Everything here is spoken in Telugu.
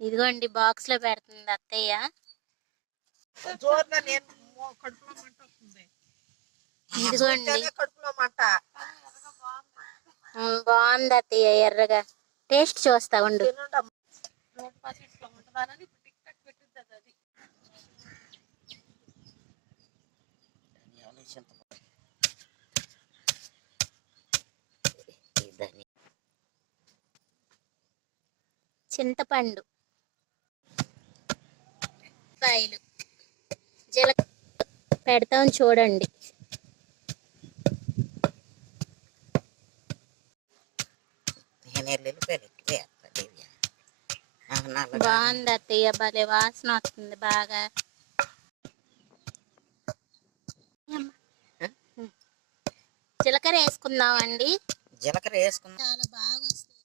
ఇదిగోండి బాక్స్ లో పెడుతుంది అత్తయ్య. ఇదిగోండి బాగుంది అత్తయ్య ఎర్రగా. టేస్ట్ చూస్తా ఉండు. చింతపండు, కాయలు, జీలకర్ర పెడతాం చూడండి. బాగుంది అత్తయ్య, భలే వాసన వస్తుంది బాగా. జీలకర్ర వేసుకుందామండి. జీలకర్ర వేసుకుందాం. చాలా బాగా వస్తుంది.